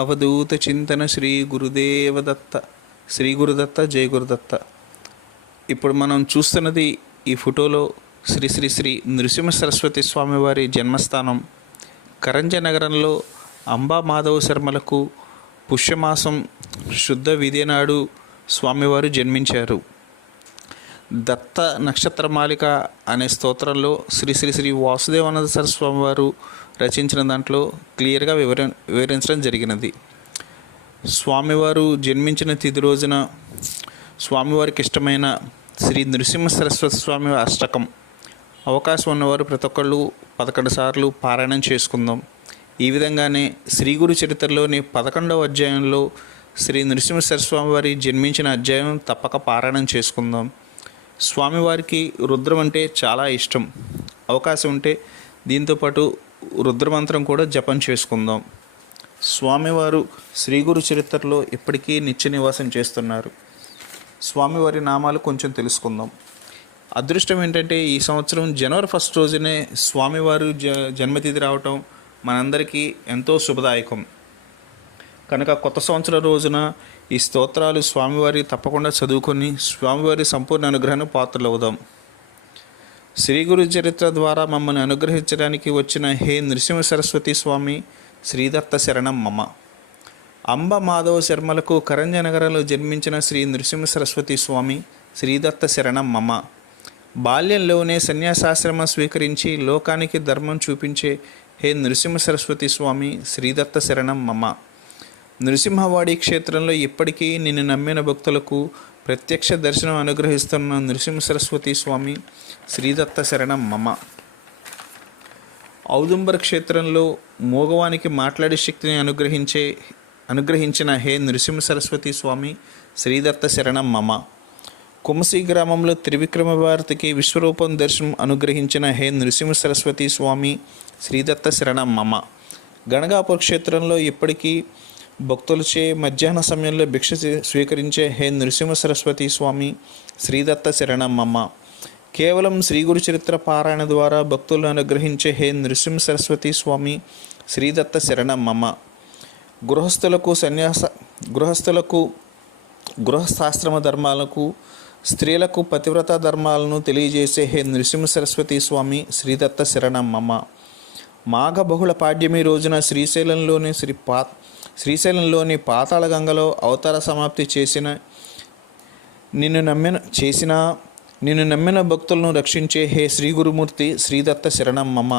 అవధూత చింతన శ్రీ గురుదేవదత్త. శ్రీ గురుదత్త, జై గురుదత్త. ఇప్పుడు మనం చూస్తున్నది ఈ ఫోటోలో శ్రీ శ్రీ శ్రీ నృసింహ సరస్వతి స్వామివారి జన్మస్థానం. కరంజ నగరంలో అంబా మాధవ శర్మలకు పుష్యమాసం శుద్ధ విధియ నాడు స్వామివారు జన్మించారు. దత్త నక్షత్రమాలిక అనే స్తోత్రంలో శ్రీ శ్రీ శ్రీ వాసుదేవానంద సరస్వామి వారు రచించిన దాంట్లో క్లియర్గా వివరించడం జరిగినది. స్వామివారు జన్మించిన తిథి రోజున స్వామివారికి ఇష్టమైన శ్రీ నృసింహ సరస్వతి స్వామి అష్టకం అవకాశం ఉన్నవారు ప్రతి ఒక్కళ్ళు 11 సార్లు పారాయణం చేసుకుందాం. ఈ విధంగానే శ్రీ గురు చరిత్రలోని 11వ అధ్యాయంలో శ్రీ నృసింహ సరస్వామి వారి జన్మించిన అధ్యాయం తప్పక పారాయణం చేసుకుందాం. స్వామివారికి రుద్రం అంటే చాలా ఇష్టం. అవకాశం ఉంటే దీంతోపాటు రుద్రమంత్రం కూడా జపం చేసుకుందాం. స్వామివారు శ్రీ గురు చరిత్రలో ఇప్పటికీ నిత్య నివాసం చేస్తున్నారు. స్వామివారి నామాలు కొంచెం తెలుసుకుందాం. అదృష్టం ఏంటంటే ఈ సంవత్సరం జనవరి 1 రోజునే స్వామివారు జన్మతిథి రావటం మనందరికీ ఎంతో శుభదాయకం. కనుక కొత్త సంవత్సరం రోజున ఈ స్తోత్రాలు స్వామివారి తప్పకుండా చదువుకొని స్వామివారి సంపూర్ణ అనుగ్రహాన్ని పాత్రలవుదాం. శ్రీ గురు చరిత్ర ద్వారా మమ్మల్ని అనుగ్రహించడానికి వచ్చిన హే నృసింహ సరస్వతి స్వామి, శ్రీదత్త శరణం మమ. అంబ మాధవ శర్మలకు కరంజ నగరంలో జన్మించిన శ్రీ నృసింహ సరస్వతి స్వామి, శ్రీదత్త శరణం మమ. బాల్యంలోనే సన్యాసాశ్రమం స్వీకరించి లోకానికి ధర్మం చూపించే హే నృసింహ సరస్వతి స్వామి, శ్రీదత్త శరణం మమ. నృసింహవాడి క్షేత్రంలో ఇప్పటికీ నిన్ను నమ్మిన భక్తులకు ప్రత్యక్ష దర్శనం అనుగ్రహిస్తున్న నృసింహ సరస్వతి స్వామి, శ్రీదత్త శరణం మమ. ఔదుంబర క్షేత్రంలో మోగవానికి మాట్లాడే శక్తిని అనుగ్రహించిన హే నృసింహ సరస్వతి స్వామి, శ్రీదత్త శరణం మమ. కుమసి గ్రామంలో త్రివిక్రమ భారతికి విశ్వరూపం దర్శనం అనుగ్రహించిన హే నృసింహ సరస్వతి స్వామి, శ్రీదత్త శరణం మమ. గణగాపూర్ క్షేత్రంలో ఇప్పటికీ భక్తులచే మధ్యాహ్న సమయంలో భిక్ష స్వీకరించే హే నృసింహ సరస్వతి స్వామి, శ్రీదత్త శరణం మమ. కేవలం శ్రీ గురు చరిత్ర పారాయణ ద్వారా భక్తులను అనుగ్రహించే హే నృసింహ సరస్వతి స్వామి, శ్రీదత్త శరణం మమ. గృహస్థులకు గృహస్థాశ్రమ ధర్మాలకు, స్త్రీలకు పతివ్రత ధర్మాలను తెలియజేసే హే నృసింహ సరస్వతి స్వామి, శ్రీదత్త శరణం మమ. మాఘ బహుళ పాడ్యమి రోజున శ్రీశైలంలోని పాతాళగంగలో అవతార సమాప్తి చేసిన నిన్ను నమ్మిన భక్తులను రక్షించే హే శ్రీ గురుమూర్తి, శ్రీదత్త శరణం మమ.